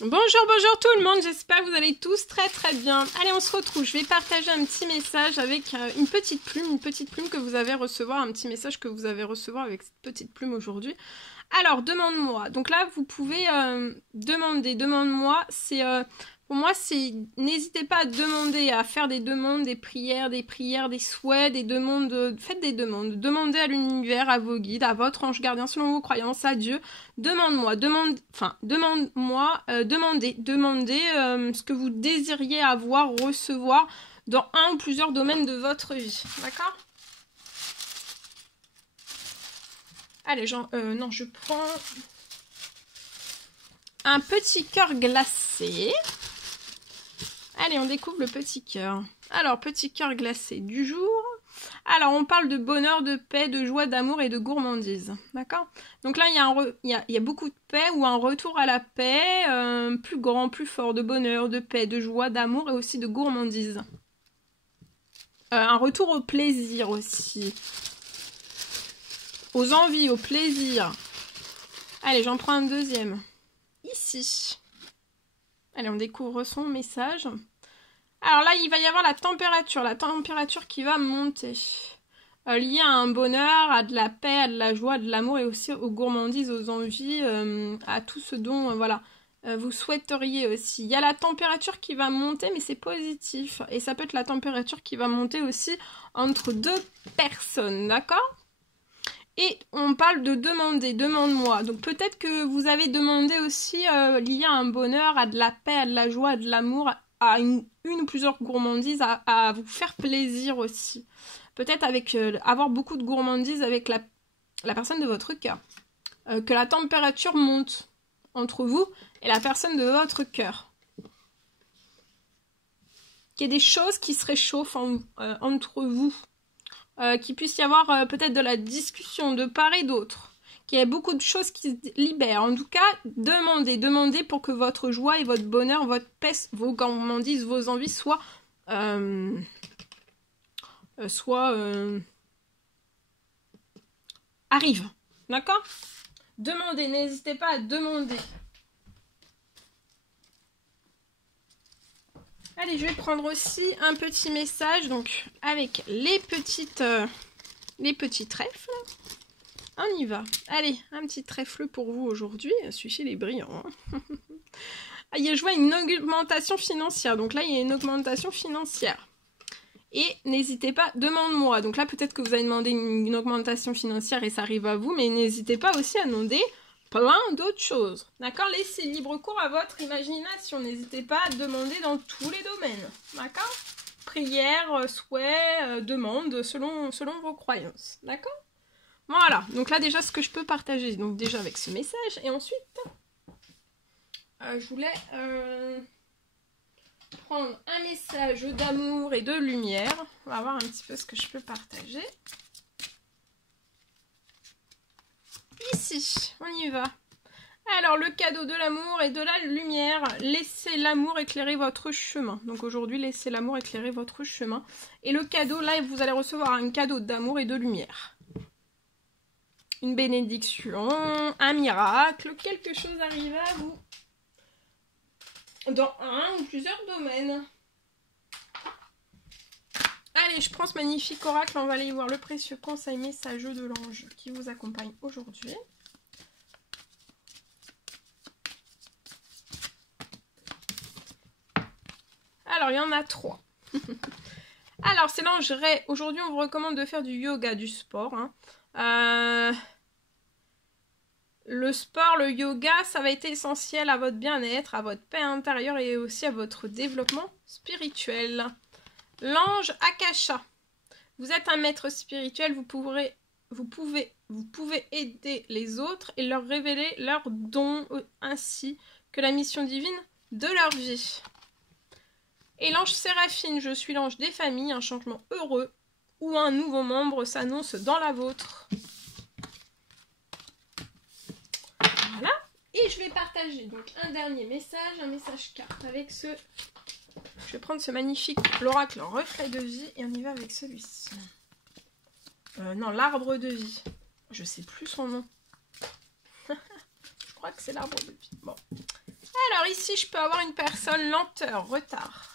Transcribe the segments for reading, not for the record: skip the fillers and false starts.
Bonjour tout le monde, j'espère que vous allez tous très bien. Allez, on se retrouve, je vais partager un petit message avec une petite plume que vous avez recevoir, un petit message que vous avez recevoir avec cette petite plume aujourd'hui. Alors, demande-moi. Donc là, vous pouvez demander, demande-moi, c'est... pour moi, c'est... N'hésitez pas à demander, à faire des demandes, des prières, des souhaits, des demandes... Faites des demandes. Demandez à l'univers, à vos guides, à votre ange gardien, selon vos croyances, à Dieu. Demande-moi, demande-moi, demandez ce que vous désiriez avoir, recevoir dans un ou plusieurs domaines de votre vie. D'accord ? Allez, non, je prends un petit cœur glacé. Allez, on découvre le petit cœur. Alors, petit cœur glacé du jour. Alors, on parle de bonheur, de paix, de joie, d'amour et de gourmandise. D'accord ? Donc là, il y a beaucoup de paix ou un retour à la paix, plus grand, plus fort, de bonheur, de paix, de joie, d'amour et aussi de gourmandise. Un retour au plaisir aussi. Aux envies, au plaisir. Allez, j'en prends un deuxième. Ici. Allez, on découvre son message. Alors là, il va y avoir la température qui va monter. Liée à un bonheur, à de la paix, à de la joie, à de l'amour et aussi aux gourmandises, aux envies, à tout ce dont vous souhaiteriez aussi. Il y a la température qui va monter, mais c'est positif. Et ça peut être la température qui va monter aussi entre deux personnes, d'accord ? Et on parle de demander, demande-moi. Donc peut-être que vous avez demandé aussi lié à un bonheur, à de la paix, à de la joie, à de l'amour, à une ou plusieurs gourmandises, à vous faire plaisir aussi. Peut-être avec avoir beaucoup de gourmandises avec la personne de votre cœur. Que la température monte entre vous et la personne de votre cœur. Qu'il y ait des choses qui se réchauffent entre vous. Qu'il puisse y avoir peut-être de la discussion de part et d'autre, qu'il y ait beaucoup de choses qui se libèrent. En tout cas, demandez pour que votre joie et votre bonheur, votre paix, vos gourmandises, vos envies soient arrivent. D'accord ? Demandez, n'hésitez pas à demander. Allez, je vais prendre aussi un petit message, donc avec les petits trèfles. On y va. Allez, un petit trèfle pour vous aujourd'hui. Celui-ci, il est brillant. Hein. Je vois une augmentation financière. Donc là, il y a une augmentation financière. Et n'hésitez pas, demande-moi. Donc là, peut-être que vous avez demandé une augmentation financière et ça arrive à vous, mais n'hésitez pas aussi à demander plein d'autres choses. D'accord ? Laissez libre cours à votre imagination. N'hésitez pas à demander dans tous les domaines. D'accord ? Prière, souhait, demande, selon vos croyances. D'accord ? Voilà. Donc là, déjà, ce que je peux partager. Donc déjà avec ce message. Et ensuite, je voulais prendre un message d'amour et de lumière. On va voir un petit peu ce que je peux partager. Ici, on y va. Alors, le cadeau de l'amour et de la lumière. Laissez l'amour éclairer votre chemin. Donc aujourd'hui, laissez l'amour éclairer votre chemin. Et le cadeau, là, vous allez recevoir un cadeau d'amour et de lumière. Une bénédiction, un miracle, quelque chose arrive à vous. Dans un ou plusieurs domaines. Allez, je prends ce magnifique oracle. On va aller voir le précieux conseil messageux de l'ange qui vous accompagne aujourd'hui. Alors, il y en a 3. Alors, c'est l'ange Ré. Aujourd'hui, on vous recommande de faire du yoga, du sport. Hein. Le sport, le yoga, ça va être essentiel à votre bien-être, à votre paix intérieure et aussi à votre développement spirituel. L'ange Akasha. Vous êtes un maître spirituel, vous pouvez aider les autres et leur révéler leurs dons ainsi que la mission divine de leur vie. Et l'ange Séraphine, je suis l'ange des familles, un changement heureux ou un nouveau membre s'annonce dans la vôtre. Voilà. Et je vais partager donc un dernier message, un message carte avec ce... Je vais prendre ce magnifique l'oracle en reflet de vie et on y va avec celui-ci. Non, l'arbre de vie. Je sais plus son nom. Je crois que c'est l'arbre de vie. Bon. Alors ici, je peux avoir une personne lenteur, retard.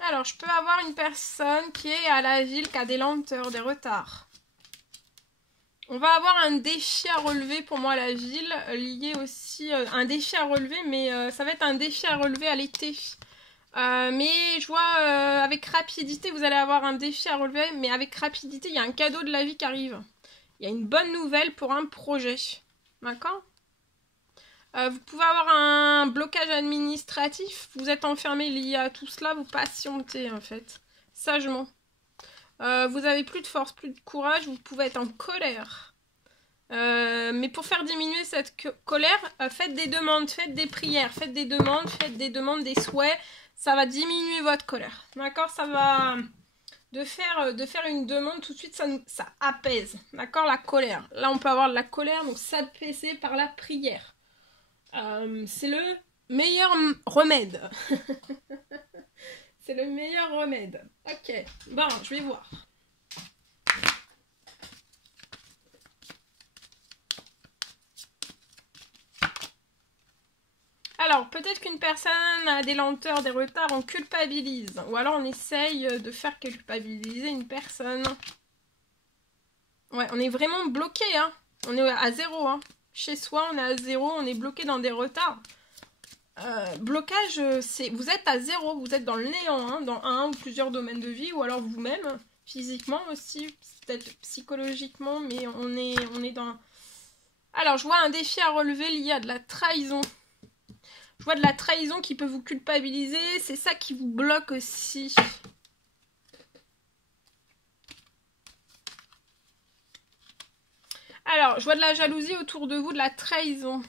Alors, je peux avoir une personne qui est à la ville, qui a des lenteurs, des retards. On va avoir un défi à relever pour moi à la ville, lié aussi... un défi à relever, mais ça va être un défi à relever à l'été. Mais je vois, avec rapidité, vous allez avoir un défi à relever, mais avec rapidité, il y a un cadeau de la vie qui arrive. Il y a une bonne nouvelle pour un projet. D'accord ? Vous pouvez avoir un blocage administratif, vous êtes enfermé lié à tout cela, vous patientez en fait, sagement. Vous avez plus de force, plus de courage, vous pouvez être en colère. Mais pour faire diminuer cette colère, faites des demandes, faites des prières, faites des demandes, des souhaits, ça va diminuer votre colère. D'accord ? Ça va... De faire une demande tout de suite, ça apaise. D'accord ? La colère. Là, on peut avoir de la colère, donc s'apaiser par la prière. C'est le meilleur remède. C'est le meilleur remède. Ok, bon, je vais voir. Alors, peut-être qu'une personne a des lenteurs, des retards, on culpabilise. Ou alors on essaye de faire culpabiliser une personne. Ouais, on est vraiment bloqué, hein. On est à 0, hein. Chez soi, on est à 0, on est bloqué dans des retards. Blocage, c'est vous êtes à 0, vous êtes dans le néant, hein, dans un ou plusieurs domaines de vie, ou alors vous-même, physiquement aussi, peut-être psychologiquement, mais on est dans... Alors, je vois un défi à relever lié à de la trahison. Je vois de la trahison qui peut vous culpabiliser, c'est ça qui vous bloque aussi. Alors, je vois de la jalousie autour de vous, de la trahison.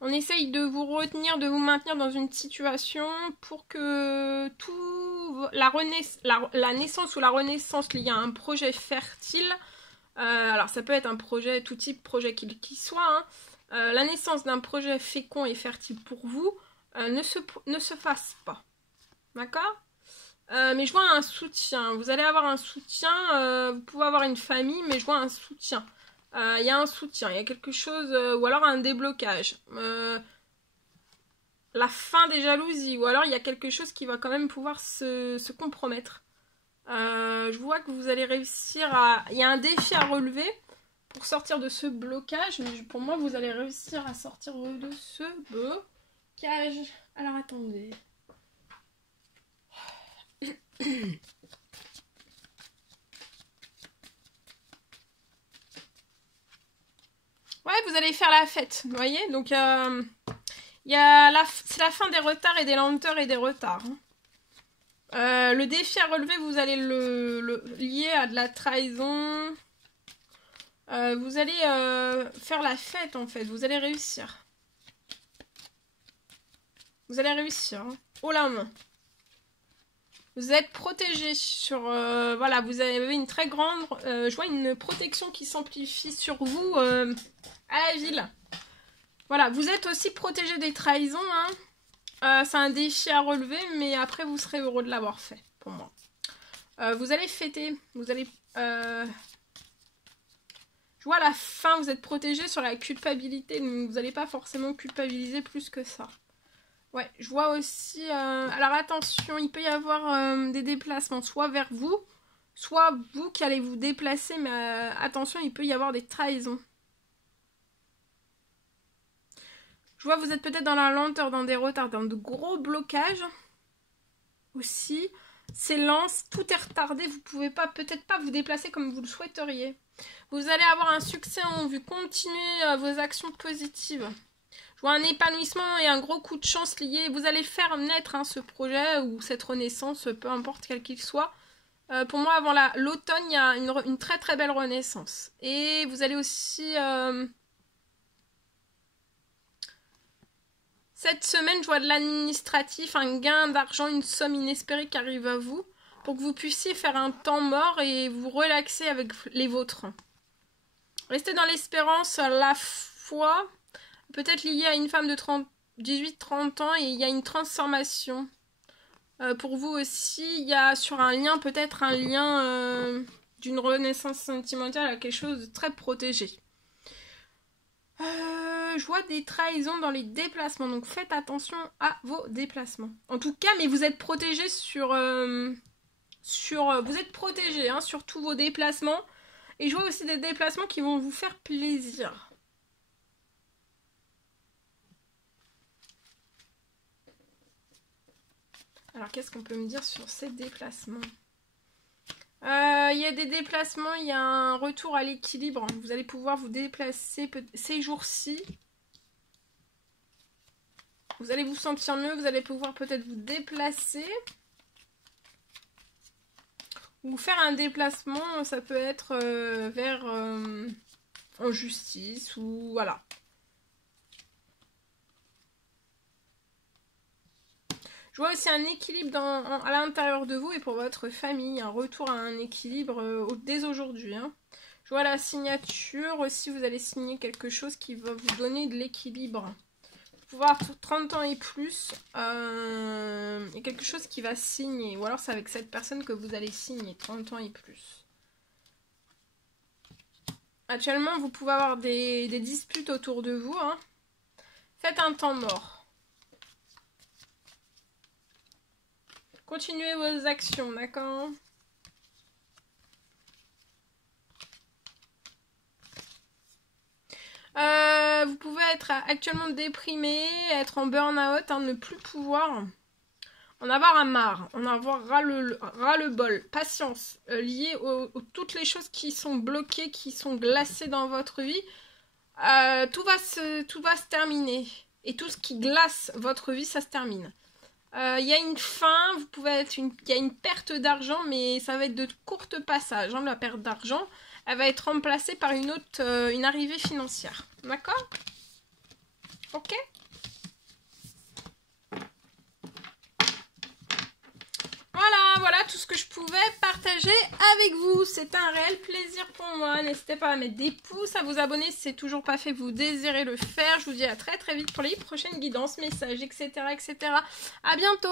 On essaye de vous retenir, de vous maintenir dans une situation pour que la naissance ou la renaissance liée à un projet fertile, alors ça peut être un projet, tout type projet qu'il soit, hein, la naissance d'un projet fécond et fertile pour vous ne se fasse pas. D'accord ? Mais je vois un soutien. Vous allez avoir un soutien, vous pouvez avoir une famille, mais je vois un soutien. Il y a un soutien, il y a quelque chose, ou alors un déblocage. La fin des jalousies, ou alors il y a quelque chose qui va quand même pouvoir se compromettre. Je vois que vous allez réussir à... Il y a un défi à relever pour sortir de ce blocage, mais pour moi, vous allez réussir à sortir de ce blocage. Alors, attendez. Ouais, vous allez faire la fête, vous voyez. Donc, c'est la fin des retards et des lenteurs et des retards. Le défi à relever, vous allez le lier à de la trahison. Vous allez faire la fête, en fait. Vous allez réussir. Vous allez réussir. Hein. Haut la main. Vous êtes protégé sur... voilà, vous avez une très grande... je vois une protection qui s'amplifie sur vous à la ville. Voilà, vous êtes aussi protégé des trahisons. Hein. C'est un défi à relever, mais après, vous serez heureux de l'avoir fait, pour moi. Vous allez fêter. Vous allez... je vois à la fin, vous êtes protégé sur la culpabilité. Donc vous n'allez pas forcément culpabiliser plus que ça. Ouais, je vois aussi... alors attention, il peut y avoir des déplacements, soit vers vous, soit vous qui allez vous déplacer, mais attention, il peut y avoir des trahisons. Je vois que vous êtes peut-être dans la lenteur, dans des retards, dans de gros blocages aussi. C'est lent, tout est retardé, vous pouvez pas, peut-être pas vous déplacer comme vous le souhaiteriez. Vous allez avoir un succès en vue, continuez vos actions positives. Je vois un épanouissement et un gros coup de chance lié. Vous allez faire naître ce projet ou cette renaissance, peu importe quel qu'il soit. Pour moi, avant l'automne, il y a une très très belle renaissance. Et vous allez aussi... cette semaine, je vois de l'administratif, un gain d'argent, une somme inespérée qui arrive à vous. Pour que vous puissiez faire un temps mort et vous relaxer avec les vôtres. Restez dans l'espérance, la foi... Peut-être lié à une femme de 18-30 ans et il y a une transformation. Pour vous aussi, il y a sur un lien, peut-être un lien d'une renaissance sentimentale à quelque chose de très protégé. Je vois des trahisons dans les déplacements, donc faites attention à vos déplacements. En tout cas, mais vous êtes protégé vous êtes protégé hein, sur tous vos déplacements. Et je vois aussi des déplacements qui vont vous faire plaisir. Alors, qu'est-ce qu'on peut me dire sur ces déplacements ? Il y a des déplacements, il y a un retour à l'équilibre. Vous allez pouvoir vous déplacer ces jours-ci. Vous allez vous sentir mieux, vous allez pouvoir peut-être vous déplacer. Ou faire un déplacement, ça peut être vers en justice ou voilà. Je vois aussi un équilibre à l'intérieur de vous et pour votre famille, un retour à un équilibre dès aujourd'hui. Hein. Je vois la signature aussi, vous allez signer quelque chose qui va vous donner de l'équilibre. Pouvoir pour 30 ans et plus, il y a quelque chose qui va signer. Ou alors c'est avec cette personne que vous allez signer, 30 ans et plus. Actuellement, vous pouvez avoir des disputes autour de vous. Hein. Faites un temps mort. Continuez vos actions, d'accord ? Vous pouvez être actuellement déprimé, être en burn-out, hein, ne plus pouvoir en avoir marre, en avoir ras-le-bol, patience, lié aux toutes les choses qui sont bloquées, qui sont glacées dans votre vie. Tout va se terminer. Et tout ce qui glace votre vie, ça se termine. Il y a une fin, il y a une perte d'argent, mais ça va être de courte passage. Hein, la perte d'argent, elle va être remplacée par une arrivée financière. D'accord ? Ok ? Voilà tout ce que je pouvais partager avec vous. C'est un réel plaisir pour moi. N'hésitez pas à mettre des pouces, à vous abonner si c'est toujours pas fait, vous désirez le faire. Je vous dis à très très vite pour les prochaines guidances, messages, etc. etc. À bientôt.